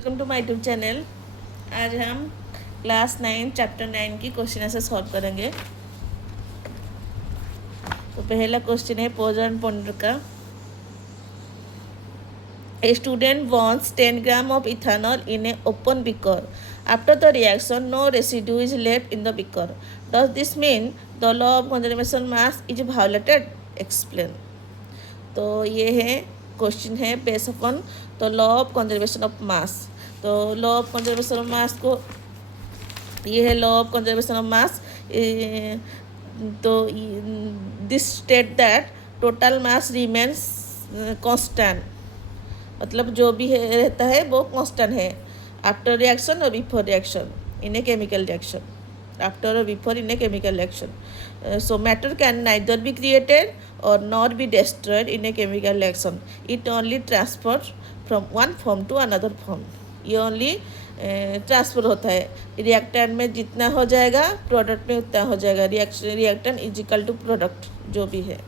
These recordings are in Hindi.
Welcome to my YouTube channel. आज हम क्लास 9 चैप्टर 9 की क्वेश्चन आंसर सॉल्व करेंगे। तो पहला क्वेश्चन है पोजन पॉइंटर का। A student wants 10 grams of ethanol in a open beaker. After the reaction, no residue is left in the beaker. Does this mean the law of conservation mass is violated? Explain. तो ये है क्वेश्चन है बेस अपॉन तो law of conservation of mass. तो law of conservation of mass को ये है law of conservation of mass. तो this state that total mass remains constant, मतलब जो भी है रहता है वो कांस्टेंट है आफ्टर रिएक्शन और before reaction in a chemical reaction, after और before in a chemical reaction. So matter can neither be created or nor be destroyed in a chemical reaction. It only transfers from one form to another form. ये only ट्रांसफ़र होता है। रिएक्टेंट में जितना हो जाएगा प्रोडक्ट में उतना हो जाएगा। Reactant is equal to product जो भी है,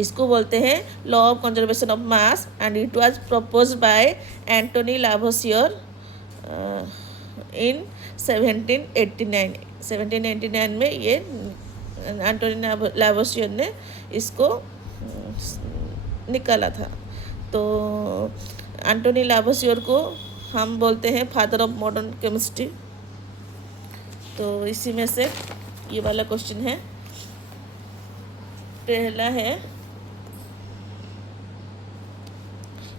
इसको बोलते हैं law of conservation of mass. And it was propose by Antoine Lavoisier in 1789 में। ये एंटोनी लावोसियर ने इसको निकाला था। तो एंटोनी लावोसियर को हम बोलते हैं फादर ऑफ मॉडर्न केमिस्ट्री। तो इसी में से ये वाला क्वेश्चन है। पहला है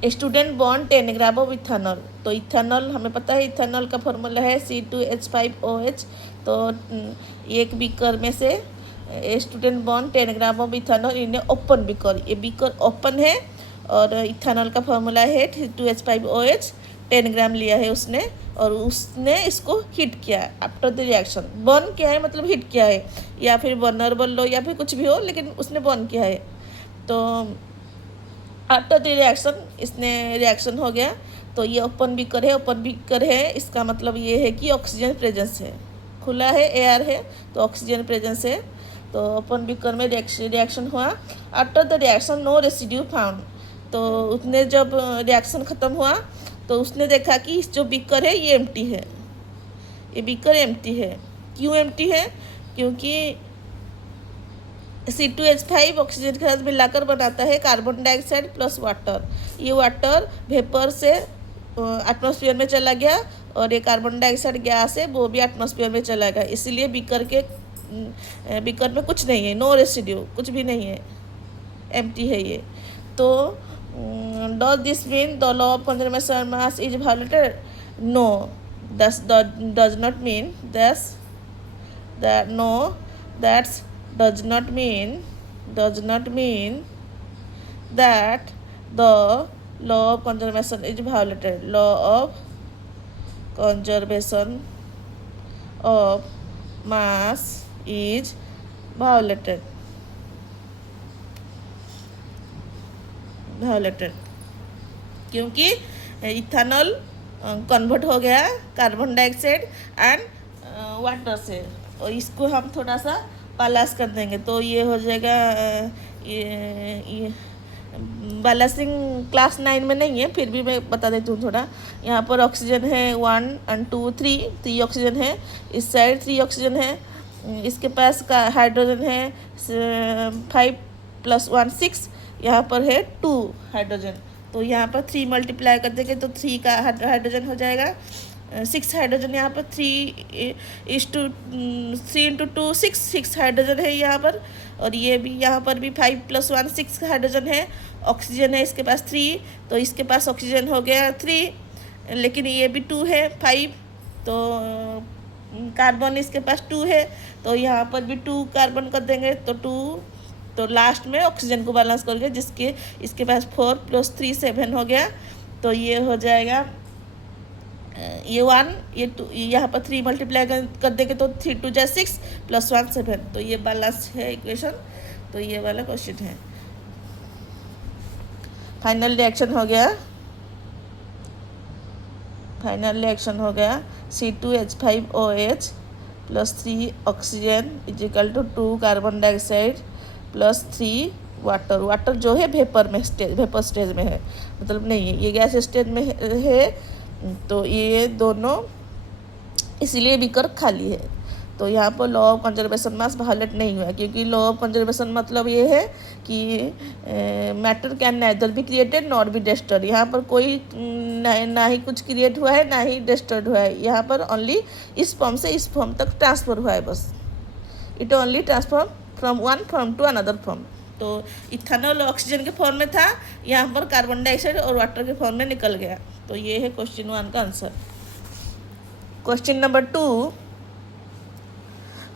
student bond 10 gram of ethanol. तो इथेनॉल हमें पता है, इथेनॉल का फॉर्मूला है C2H5OH। तो एक बीकर में से student bond 10 gram of ethanol in open beaker. ये बीकर ओपन है और इथेनॉल का फॉर्मूला है C2H5OH। 10 ग्राम लिया है उसने और उसने इसको हीट किया आफ्टर द रिएक्शन। बर्न किया है मतलब हीट किया है, या फिर बर्नर बोल लो या फिर कुछ भी हो, लेकिन उसने बर्न किया है। तो आफ्टर द रिएक्शन इसने रिएक्शन हो गया। तो ये ओपन बीकर है। ओपन बीकर है इसका मतलब ये है कि ऑक्सीजन प्रेजेंस है, खुला है, एयर है, तो ऑक्सीजन प्रेजेंस है। तो ओपन बीकर में रिएक्शन हुआ। After the reaction no residue found. तो उसने जब रिएक्शन ख़त्म हुआ तो उसने देखा कि इस जो बीकर है ये एम्प्टी है, ये बीकर एम्प्टी है। क्यों एम्प्टी है? क्योंकि C2H5 ऑक्सीजन के साथ मिलाकर बनाता है कार्बन डाइऑक्साइड प्लस वाटर। ये वाटर वेपर से एटमॉस्फेयर में चला गया और ये कार्बन डाइऑक्साइड गैस है वो भी एटमॉस्फेयर में चला गया। इसीलिए बीकर में कुछ नहीं है, नो रेसिड्यू, कुछ भी नहीं है, एम्प्टी है ये। तो does this mean the law of conservation mass is violated? No, does not mean that no, that does not mean that the law of conservation is violated. Law of conservation of mass is violated. क्योंकि इथेनॉल कन्वर्ट हो गया कार्बन डाइऑक्साइड एंड वाटर से, और इसको हम थोड़ा सा बैलेंस कर देंगे तो ये हो जाएगा। ये बैलेंसिंग क्लास 9 में नहीं है, फिर भी मैं बता देती हूँ थोड़ा। यहाँ पर ऑक्सीजन है 1 और 2 3 ऑक्सीजन है, इस साइड 3 ऑक्सीजन है, इसके पास का हाइड्रोजन है 5 + 1 6, यहाँ पर है 2 हाइड्रोजन। तो यहाँ पर 3 मल्टीप्लाई कर देंगे तो 3 का हाइड्रोजन हो जाएगा 6 हाइड्रोजन। यहाँ पर 3 × 2 6 हाइड्रोजन है यहाँ पर। और ये भी यहाँ पर भी 5 + 1 6 हाइड्रोजन है। ऑक्सीजन है इसके पास 3, तो इसके पास ऑक्सीजन हो गया 3, लेकिन ये भी 2 है 5। तो कार्बन इसके पास 2 है, तो यहाँ पर भी 2 कार्बन कर देंगे तो 2। तो लास्ट में ऑक्सीजन को बैलेंस करके जिसके इसके पास 4 + 3 7 हो गया। तो ये हो जाएगा ये 1 ये 2, यहाँ पर 3 मल्टीप्लाई कर देंगे तो 3 × 2 = 6 + 1 7। तो ये बैलेंस है इक्वेशन। तो ये वाला क्वेश्चन है। फाइनल रिएक्शन हो गया C2H5OH + 3 oxygen = 2 carbon dioxide + 3 water, water जो है वेपर स्टेज में है, मतलब नहीं ये गैस स्टेज में है। तो ये दोनों इसीलिए बीकर खाली है। तो यहाँ पर law of conservation mass violate नहीं हुआ, क्योंकि लॉ ऑफ कंजर्वेशन मतलब ये है कि matter can neither be created not be destroyed. यहाँ पर कोई ना ही कुछ क्रिएट हुआ है ना ही डिस्ट्रॉयड हुआ है, यहाँ पर ओनली इस फॉर्म से इस फॉर्म तक ट्रांसफ़र हुआ है बस। It only transform from one form to another form. तो इथेनॉल ऑक्सीजन के फॉर्म में था, यहाँ पर कार्बन डाइऑक्साइड और वाटर के फॉर्म में निकल गया। तो ये है क्वेश्चन 1 का answer. Question number 2,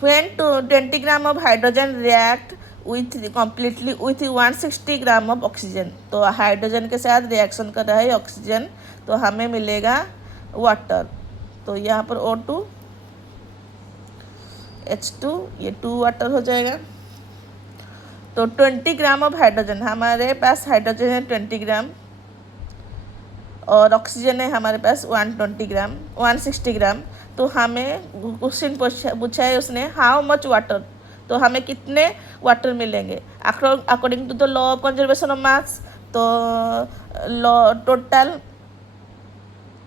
when 20 gram of hydrogen react completely with 160 gram of oxygen. तो हाइड्रोजन के साथ रिएक्शन कर रहा है ऑक्सीजन, तो हमें मिलेगा वाटर। तो यहाँ पर O2 H2, ये 2 वाटर हो जाएगा। तो 20 ग्राम ऑफ हाइड्रोजन, हमारे पास हाइड्रोजन है 20 ग्राम और ऑक्सीजन है हमारे पास 120 ग्राम 160 ग्राम। तो हमें क्वेश्चन पूछा है उसने हाउ मच वाटर, तो हमें कितने वाटर मिलेंगे according to the law of conservation of mass. तो law total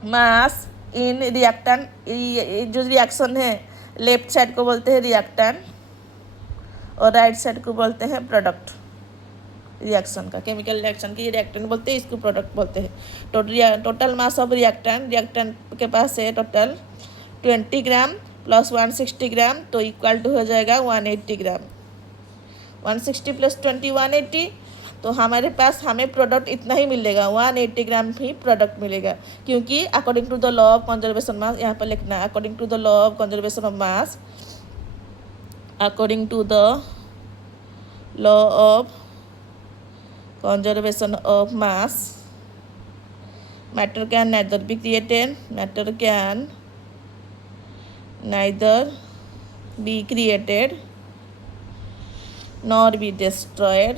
mass in reactant, जो रिएक्शन है लेफ्ट साइड को बोलते हैं रिएक्टेंट और राइट साइड को बोलते हैं प्रोडक्ट। रिएक्शन का, केमिकल रिएक्शन की रिएक्टेंट बोलते हैं, इसको प्रोडक्ट बोलते हैं। टोटल मास ऑफ रिएक्टेंट के पास है टोटल 20 ग्राम प्लस 160 ग्राम, तो इक्वल टू हो जाएगा 180 ग्राम। 160 प्लस 20 180, तो हमारे पास हमें प्रोडक्ट इतना ही मिलेगा, 180 ग्राम ही प्रोडक्ट मिलेगा, क्योंकि according to the law of conservation mass, यहाँ पर लिखना है according to the law of conservation of mass, according to the law of conservation of mass, matter can neither be created nor be destroyed.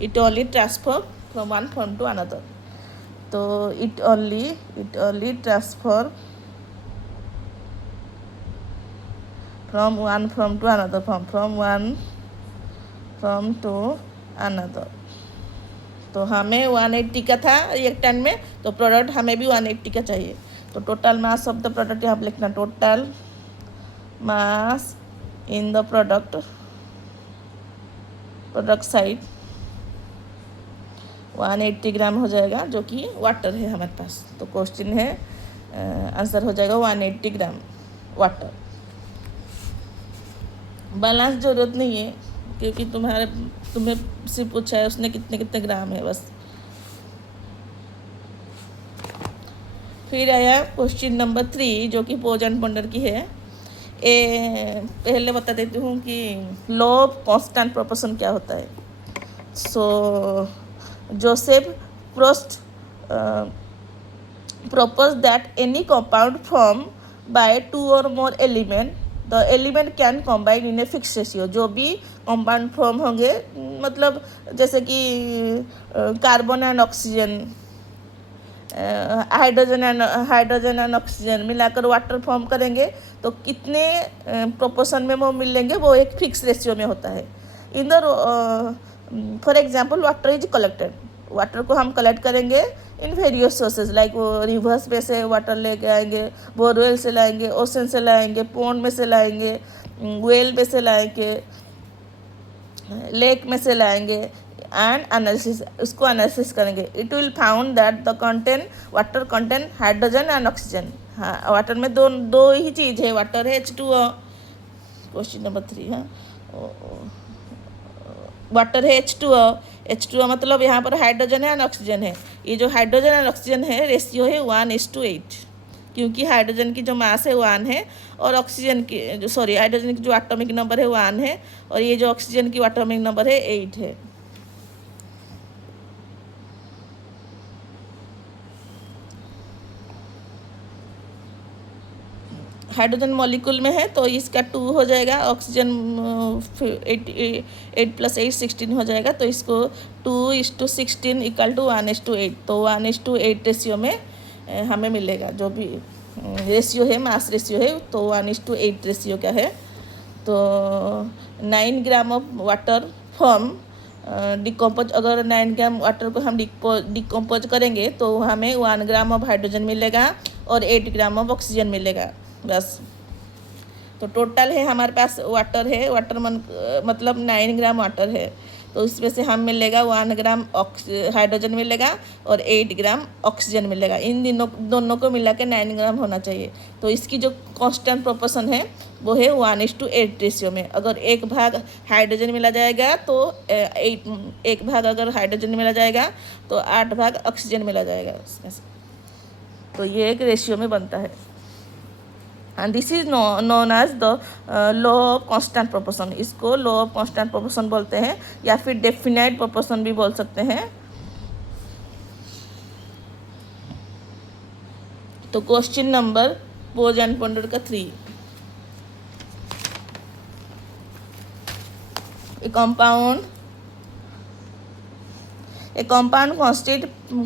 It only transfer from one form to another. So it only transfer from one form to another form, from one from to another. तो हमें 180 का था रिएक्टेंट में, तो प्रोडक्ट हमें भी 180 का चाहिए। तो total mass of the product यहाँ पर लिखना, total mass in the product side 180 ग्राम हो जाएगा, जो कि वाटर है हमारे पास। तो क्वेश्चन है आंसर हो जाएगा 180 ग्राम वाटर। बैलेंस ज़रूरत नहीं है, क्योंकि तुम्हें से पूछा है उसने कितने ग्राम है बस। फिर आया क्वेश्चन नंबर 3, जो कि पोज एंड पॉन्डर की है। पहले बता देती हूँ कि लॉ ऑफ कांस्टेंट प्रोपोर्शन क्या होता है। सो Joseph प्रोस्ट proposed that any compound formed by 2 or more element, the element can combine in a fixed ratio। जो भी कंपाउंड फॉर्म होंगे, मतलब जैसे कि carbon and oxygen, hydrogen and oxygen मिलाकर वाटर फॉर्म करेंगे, तो कितने प्रोपोर्शन में वो मिलेंगे, वो एक फिक्स रेशियो में होता है। In the for example water is collected, water को हम कलेक्ट करेंगे इन वेरियस सोर्सेज, लाइक वो रिवर्स में से वाटर लेके आएंगे, बोरवेल से लाएंगे, ओशन से लाएंगे, पोंड में से लाएंगे, वेल में से लाएंगे, लेक में से लाएंगे, एंड एनालिसिस, उसको एनालिसिस करेंगे। It will found that the content water content hydrogen and oxygen. हाँ, वाटर में दो ही चीज़ है, वाटर है H2O। क्वेश्चन नंबर 3 है, वाटर है H2O मतलब यहाँ पर हाइड्रोजन है एंड ऑक्सीजन है। ये जो हाइड्रोजन एंड ऑक्सीजन है रेशियो है 1:8, क्योंकि हाइड्रोजन की जो मास है 1 है और ऑक्सीजन की हाइड्रोजन की जो एटॉमिक नंबर है 1 है, और ये जो ऑक्सीजन की एटॉमिक नंबर है 8 है। हाइड्रोजन मॉलिक्यूल में है तो इसका 2 हो जाएगा, ऑक्सीजन 8 + 8 16 हो जाएगा, तो इसको 2:16 = 1:8। तो 1:8 रेशियो में हमें मिलेगा, जो भी रेशियो है मास रेशियो है, तो 1:8 रेशियो क्या है। तो 9 gram of water form decompose, अगर 9 ग्राम वाटर को हम डिकम्पोज करेंगे तो हमें 1 ग्राम ऑफ हाइड्रोजन मिलेगा और 8 ग्राम ऑफ ऑक्सीजन मिलेगा बस। तो टोटल है हमारे पास वाटर है, वाटर मतलब 9 ग्राम वाटर है, तो इसमें से हम मिलेगा 1 ग्राम हाइड्रोजन मिलेगा और 8 ग्राम ऑक्सीजन मिलेगा। इन दोनों को मिला के 9 ग्राम होना चाहिए। तो इसकी जो कांस्टेंट प्रोपोर्शन है वो है 1:8 रेशियो में। अगर एक भाग हाइड्रोजन मिला जाएगा तो 1 भाग अगर हाइड्रोजन मिला जाएगा तो 8 भाग ऑक्सीजन मिला जाएगा उसमें से। तो ये एक रेशियो में बनता है and this is known as the law of constant proportion. इसको लॉ ऑफ कांस्टेंट प्रोपोर्शन बोलते हैं या फिर डेफिनाइट प्रोपोर्शन भी बोल सकते हैं। तो question number pose and ponder का 3। A compound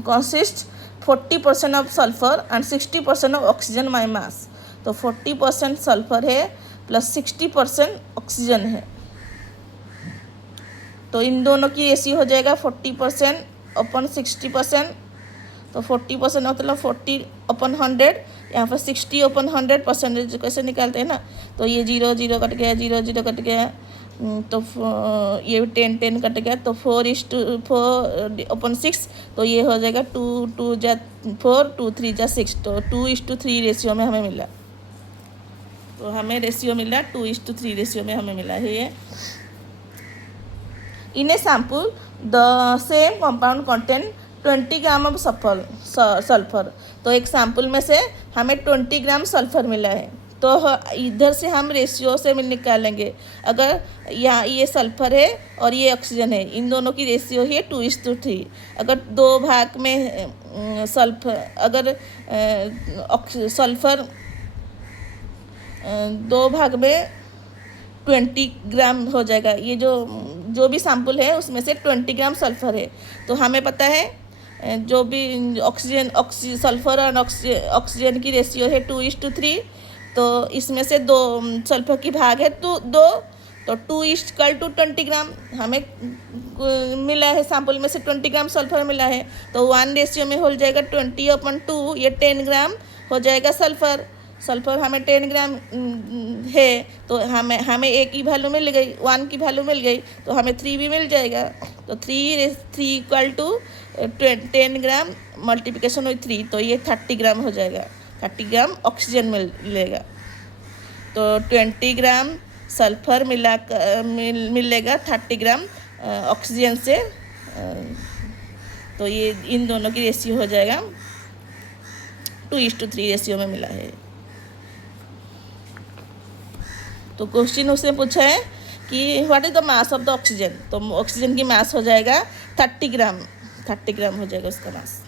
consists 40% of sulfur and 60% of oxygen by mass। तो 40% सल्फर है प्लस 60% ऑक्सीजन है। तो इन दोनों की रेशियो हो जाएगा 40% अपन 60%। तो 40% मतलब 40/100, यहाँ पर 60/100 परसेंटेज कैसे निकालते हैं ना। तो ये 0 0 कट गया, 0 0 कट गया, तो ये 10 10 कट गया, तो 4:4/6। तो ये हो जाएगा 2 2 जा 4, 2 3 जा 6। तो 2:3 रेशियो में हमें मिला। तो हमें रेशियो मिला 2:3 रेशियो में हमें मिला है ये। In a sample the same compound contain 20 gram of sulphur. तो एक सैम्पल में से हमें 20 ग्राम सल्फर मिला है। तो इधर से हम रेशियो से निकालेंगे। अगर यहाँ ये सल्फर है और ये ऑक्सीजन है, इन दोनों की रेशियो है 2:3। अगर दो भाग में सल्फर 2 भाग में 20 ग्राम हो जाएगा। ये जो भी सैम्पल है उसमें से 20 ग्राम सल्फर है। तो हमें पता है जो भी सल्फर और ऑक्सीजन की रेशियो है 2:3। तो इसमें से 2 सल्फर की भाग है तो 2, तो 2:20 ग्राम हमें मिला है। सैम्पल में से 20 ग्राम सल्फर मिला है, तो 1 रेशियो में हो जाएगा 20/2, ये 10 ग्राम हो जाएगा सल्फर। सल्फर हमें 10 ग्राम है, तो हमें एक की वैल्यू मिल गई, 1 की वैल्यू मिल गई, तो हमें 3 भी मिल जाएगा। तो 3 = 10 ग्राम मल्टीप्लिकेशन हुई 3, तो ये 30 ग्राम हो जाएगा। 30 ग्राम ऑक्सीजन मिलेगा। तो 20 ग्राम सल्फर मिलेगा 30 ग्राम ऑक्सीजन से। तो ये इन दोनों की रेशियो हो जाएगा 2:3 रेशियो में मिला है। तो क्वेश्चन उसने पूछा है कि what is the mass of the oxygen. तो ऑक्सीजन की मास हो जाएगा 30 ग्राम। 30 ग्राम हो जाएगा उसका mass.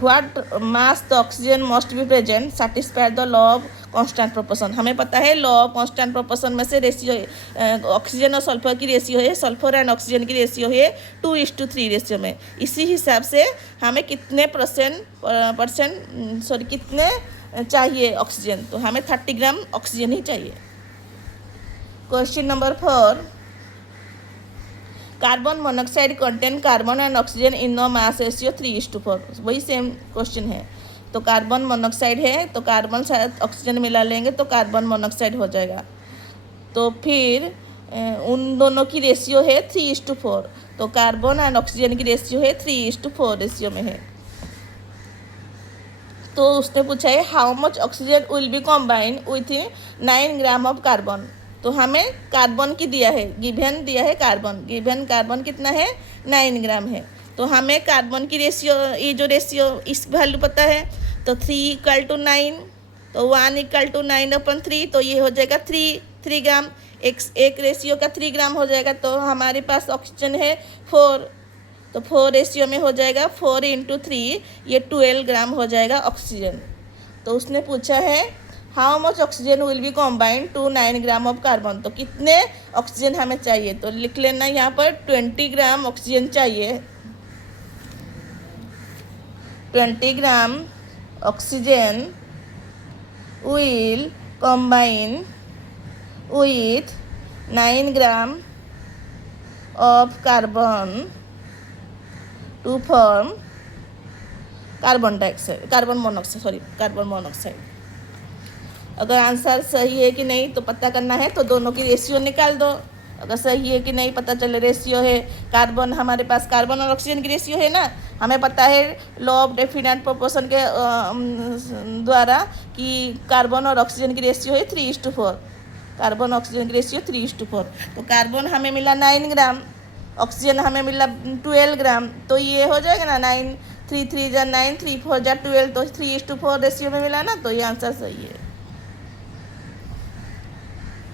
What mass the oxygen must be present satisfy the law of constant proportion. हमें पता है लॉ ऑफ कांस्टेंट प्रोपोर्शन में से रेशियो ऑक्सीजन और सल्फर की रेशियो है, सल्फर एंड ऑक्सीजन की रेशियो है 2:3 रेशियो में। इसी हिसाब से हमें कितने कितने चाहिए ऑक्सीजन। तो हमें 30 ग्राम ऑक्सीजन ही चाहिए। Question number 4, carbon monoxide contain carbon and oxygen in the mass ratio 3:4। वही सेम क्वेश्चन है। तो कार्बन मोनोक्साइड है, तो कार्बन साथ ऑक्सीजन मिला लेंगे तो कार्बन मोनोक्साइड हो जाएगा। तो फिर उन दोनों की रेशियो है 3:4। तो कार्बन एंड ऑक्सीजन की रेशियो है 3:4 रेशियो में है। तो उसने पूछा है how much oxygen will B combine with 9 gram of carbon. तो हमें कार्बन की दिया है, गिवन दिया है कार्बन कितना है 9 ग्राम है। तो हमें कार्बन की रेशियो, ये जो रेशियो इस वैल्यू पता है, तो 3 = 9, तो 1 = 9/3। तो ये हो जाएगा 3 ग्राम। एक रेशियो का 3 ग्राम हो जाएगा। तो हमारे पास ऑक्सीजन है 4, तो 4 रेशियो में हो जाएगा 4 × 3, ये 12 ग्राम हो जाएगा ऑक्सीजन। तो उसने पूछा है how much oxygen will be combined to 9 gram of carbon. तो कितने ऑक्सीजन हमें चाहिए। तो लिख लेना यहाँ पर 20 ग्राम ऑक्सीजन चाहिए। 20 gram oxygen will combine with 9 gram of carbon to form carbon dioxide carbon monoxide. अगर आंसर सही है कि नहीं तो पता करना है, तो दोनों की रेशियो निकाल दो। अगर सही है कि नहीं पता चले, रेशियो है कार्बन, हमारे पास कार्बन और ऑक्सीजन की रेशियो है ना, हमें पता है लॉ ऑफ डेफिनेट प्रोपोर्शन के द्वारा कि कार्बन और ऑक्सीजन की रेशियो है 3:4। कार्बन ऑक्सीजन की रेशियो 3:4। तो कार्बन हमें मिला 9 ग्राम, ऑक्सीजन हमें मिला 12 ग्राम। तो ये हो जाएगा ना 9 3 3 जा 9 3 4 जा 12, तो 3:4 रेशियो में मिला ना, तो ये आंसर सही है।